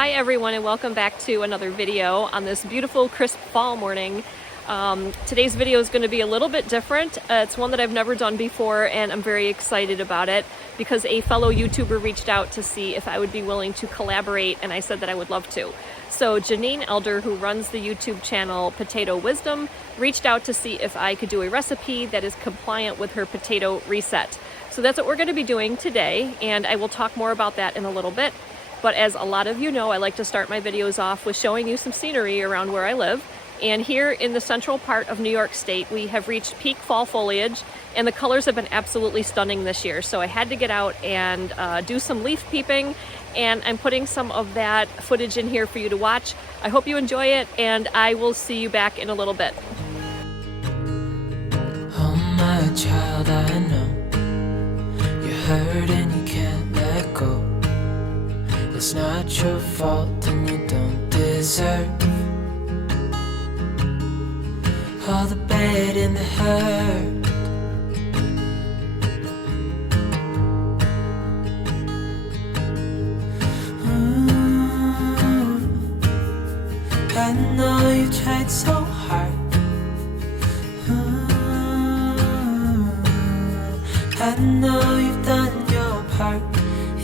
Hi everyone, and welcome back to another video on this beautiful crisp fall morning. Today's video is going to be a little bit different. It's one that I've never done before, and I'm very excited about it because a fellow YouTuber reached out to see if I would be willing to collaborate, and I said that I would love to. So Jeannine Elder, who runs the YouTube channel Potato Wisdom, reached out to see if I could do a recipe that is compliant with her potato reset. So that's what we're going to be doing today, and I will talk more about that in a little bit. But as a lot of you know, I like to start my videos off with showing you some scenery around where I live. And here in the central part of New York State, we have reached peak fall foliage, and the colors have been absolutely stunning this year. So I had to get out and do some leaf peeping, and I'm putting some of that footage in here for you to watch. I hope you enjoy it, and I will see you back in a little bit. Oh my child, I know you're hurt and you can't let go. It's not your fault and you don't deserve all the bad and the hurt. I know you tried so hard. I know you've done your part.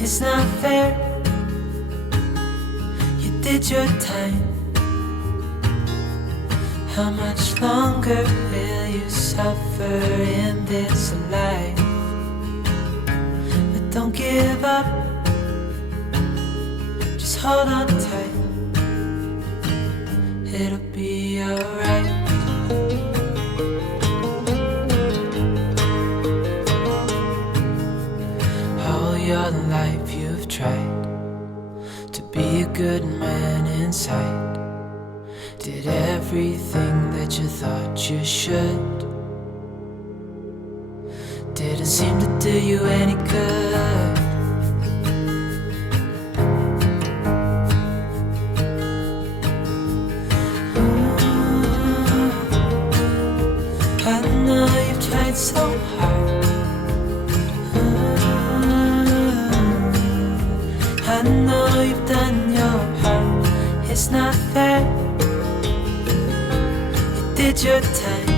It's not fair. Did your time. How much longer will you suffer in this life? But don't give up. Just hold on tight. It'll be alright. All your life you've tried to be a good man inside. Did everything that you thought you should. Didn't seem to do you any good. I know you've tried so hard. I know you've done your part. It's not fair. You did your time.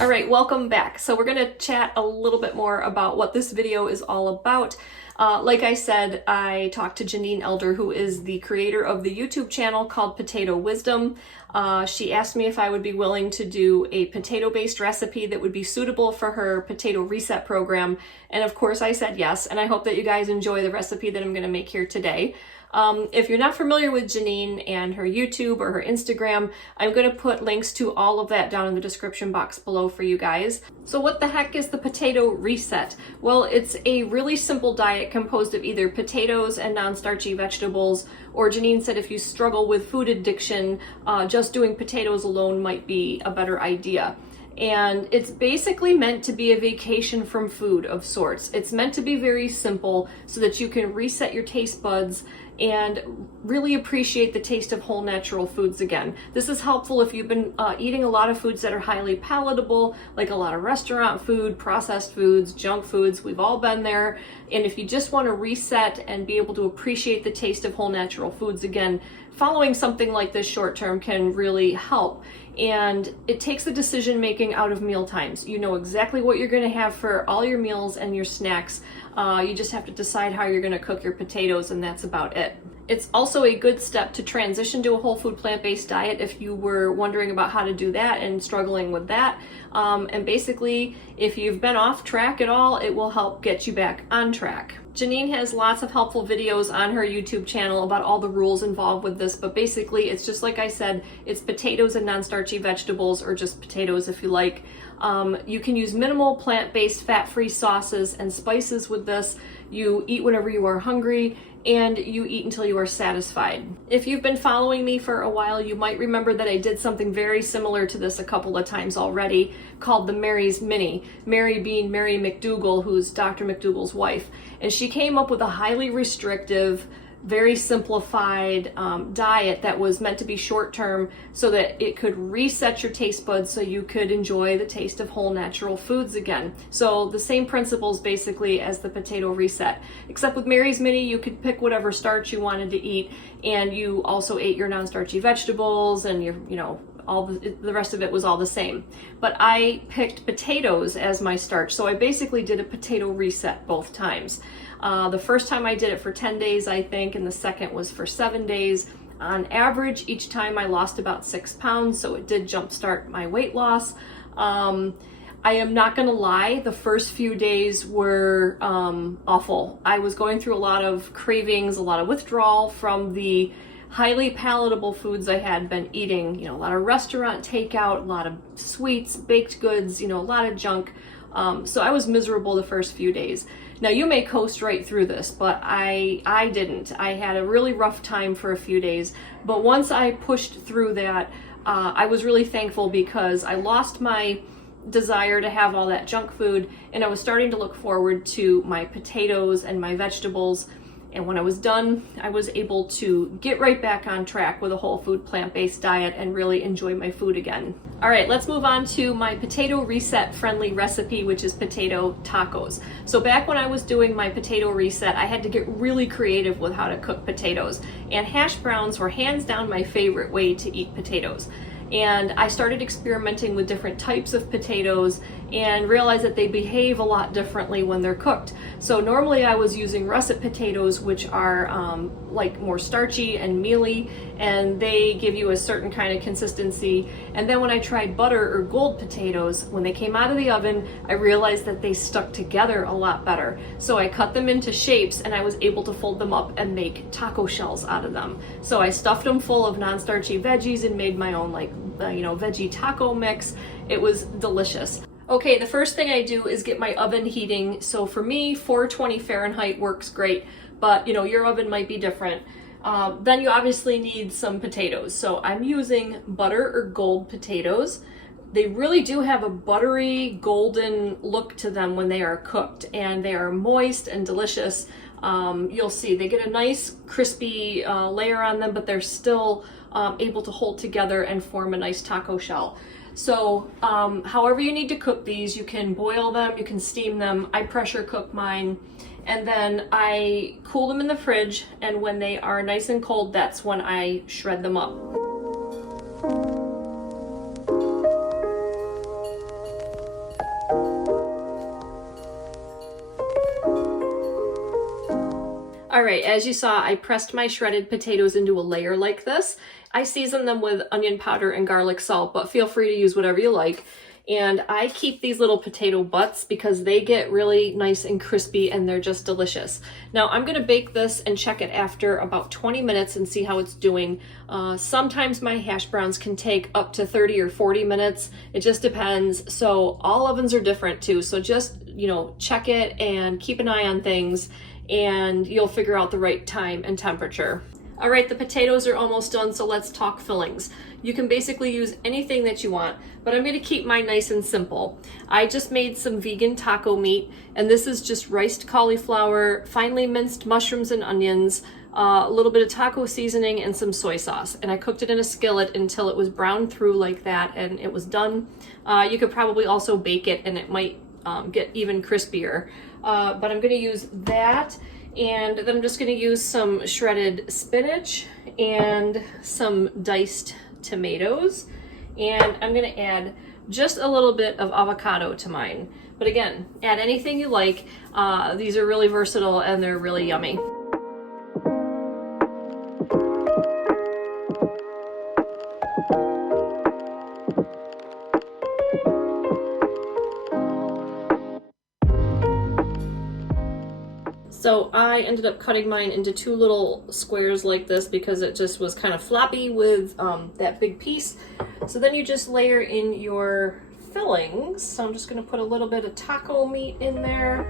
All right, welcome back. So we're going to chat a little bit more about what this video is all about. Like I said, I talked to Jeannine Elder, who is the creator of the YouTube channel called Potato Wisdom. She asked me if I would be willing to do a potato-based recipe that would be suitable for her potato reset program. And of course I said yes, and I hope that you guys enjoy the recipe that I'm going to make here today. If you're not familiar with Jeannine and her YouTube or her Instagram, I'm going to put links to all of that down in the description box below for you guys. So what the heck is the potato reset? Well, it's a really simple diet composed of either potatoes and non-starchy vegetables, or Jeannine said if you struggle with food addiction, just doing potatoes alone might be a better idea. And it's basically meant to be a vacation from food of sorts. It's meant to be very simple so that you can reset your taste buds and really appreciate the taste of whole natural foods again. This is helpful if you've been eating a lot of foods that are highly palatable, like a lot of restaurant food, processed foods, junk foods. We've all been there. And if you just want to reset and be able to appreciate the taste of whole natural foods again, following something like this short term can really help. And it takes the decision making out of meal times. You know exactly what you're going to have for all your meals and your snacks. You just have to decide how you're going to cook your potatoes, and that's about it. It's also a good step to transition to a whole food plant-based diet if you were wondering about how to do that and struggling with that. And basically, if you've been off track at all, it will help get you back on track. Jeannine has lots of helpful videos on her YouTube channel about all the rules involved with this, but basically it's just like I said, it's potatoes and non-starchy vegetables, or just potatoes if you like. You can use minimal plant-based fat-free sauces and spices with this. You eat whenever you are hungry, and you eat until you are satisfied. If you've been following me for a while, you might remember that I did something very similar to this a couple of times already, called the Mary's Mini. Mary being Mary McDougall, who's Dr. McDougall's wife. And she came up with a highly restrictive, very simplified diet that was meant to be short term so that it could reset your taste buds so you could enjoy the taste of whole natural foods again. So the same principles basically as the potato reset, except with Mary's Mini you could pick whatever starch you wanted to eat, and you also ate your non-starchy vegetables, and your, you know, all the rest of it was all the same. But I picked potatoes as my starch, so I basically did a potato reset both times. The first time I did it for 10 days, I think, and the second was for 7 days. On average, each time I lost about 6 pounds, so it did jumpstart my weight loss. I am not gonna lie, the first few days were awful. I was going through a lot of cravings, a lot of withdrawal from the highly palatable foods I had been eating, you know, a lot of restaurant takeout, a lot of sweets, baked goods, you know, a lot of junk. So I was miserable the first few days. Now you may coast right through this, but I didn't. I had a really rough time for a few days, but once I pushed through that, I was really thankful because I lost my desire to have all that junk food, and I was starting to look forward to my potatoes and my vegetables. And when I was done, I was able to get right back on track with a whole food plant-based diet and really enjoy my food again. All right, let's move on to my potato reset friendly recipe, which is potato tacos. So back when I was doing my potato reset, I had to get really creative with how to cook potatoes. And hash browns were hands down my favorite way to eat potatoes. And I started experimenting with different types of potatoes and realized that they behave a lot differently when they're cooked. So normally I was using russet potatoes, which are like more starchy and mealy, and they give you a certain kind of consistency. And then when I tried butter or gold potatoes, when they came out of the oven, I realized that they stuck together a lot better. So I cut them into shapes and I was able to fold them up and make taco shells out of them. So I stuffed them full of non-starchy veggies and made my own veggie taco mix. It was delicious. Okay, the first thing I do is get my oven heating. So for me, 420 Fahrenheit works great, but you know, your oven might be different. Then you obviously need some potatoes. So I'm using butter or gold potatoes. They really do have a buttery golden look to them when they are cooked, and they are moist and delicious. You'll see they get a nice crispy layer on them, but they're still able to hold together and form a nice taco shell. So however you need to cook these, you can boil them, you can steam them. I pressure cook mine, and then I cool them in the fridge, and when they are nice and cold, that's when I shred them up. All right, as you saw, I pressed my shredded potatoes into a layer like this. I season them with onion powder and garlic salt, but feel free to use whatever you like. And I keep these little potato butts because they get really nice and crispy and they're just delicious. Now I'm gonna bake this and check it after about 20 minutes and see how it's doing. Sometimes my hash browns can take up to 30 or 40 minutes. It just depends. So all ovens are different too. So just, you know, check it and keep an eye on things, and you'll figure out the right time and temperature. All right, the potatoes are almost done, so let's talk fillings. You can basically use anything that you want, but I'm gonna keep mine nice and simple. I just made some vegan taco meat, and this is just riced cauliflower, finely minced mushrooms and onions, a little bit of taco seasoning, and some soy sauce. And I cooked it in a skillet until it was browned through like that, and it was done. You could probably also bake it, and it might get even crispier. But I'm gonna use that, and then I'm just gonna use some shredded spinach and some diced tomatoes, and I'm gonna add just a little bit of avocado to mine. But again, add anything you like. These are really versatile and they're really yummy. So I ended up cutting mine into 2 little squares like this because it just was kind of floppy with that big piece. So then you just layer in your fillings. So I'm just going to put a little bit of taco meat in there.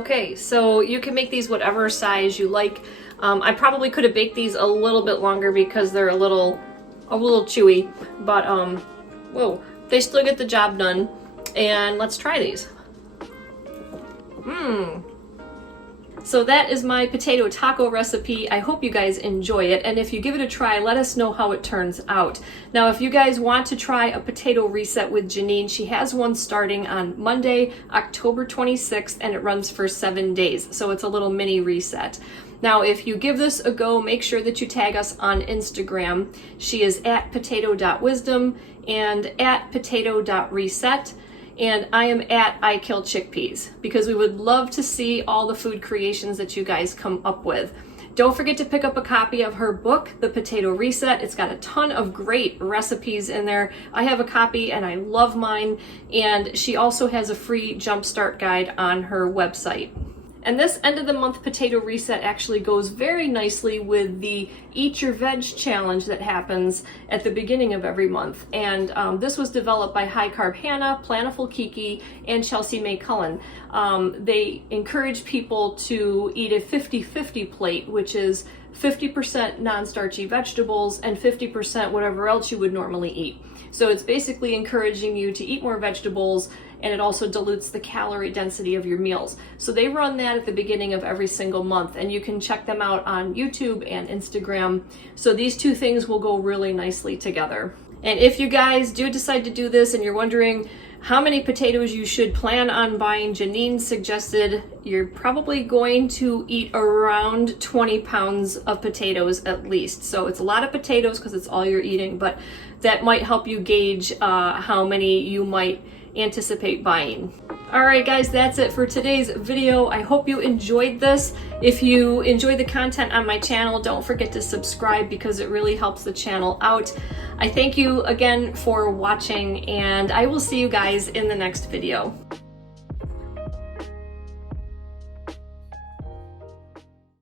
Okay, so you can make these whatever size you like. I probably could have baked these a little bit longer because they're a little chewy, but whoa, they still get the job done. And let's try these. So that is my potato taco recipe. I hope you guys enjoy it, and if you give it a try, let us know how it turns out. Now, if you guys want to try a potato reset with Jeannine, she has one starting on Monday, October 26th, and it runs for 7 days, so it's a little mini reset. Now, if you give this a go, make sure that you tag us on Instagram. She is at potato.wisdom and at potato.reset. And I am at I Kill Chickpeas, because we would love to see all the food creations that you guys come up with. Don't forget to pick up a copy of her book, The Potato Reset. It's got a ton of great recipes in there. I have a copy and I love mine. And she also has a free jumpstart guide on her website. And this end of the month potato reset actually goes very nicely with the Eat Your Veg challenge that happens at the beginning of every month. And this was developed by High Carb Hannah, Planiful Kiki, and Chelsea May Cullen. They encourage people to eat a 50-50 plate, which is 50% non-starchy vegetables and 50% whatever else you would normally eat. So it's basically encouraging you to eat more vegetables, and it also dilutes the calorie density of your meals. So they run that at the beginning of every single month, and you can check them out on YouTube and Instagram. So these two things will go really nicely together. And if you guys do decide to do this and you're wondering how many potatoes you should plan on buying, Jeannine suggested you're probably going to eat around 20 pounds of potatoes at least. So it's a lot of potatoes because it's all you're eating, but that might help you gauge how many you might anticipate buying. Alright guys, that's it for today's video. I hope you enjoyed this. If you enjoy the content on my channel, don't forget to subscribe because it really helps the channel out. I thank you again for watching, and I will see you guys in the next video.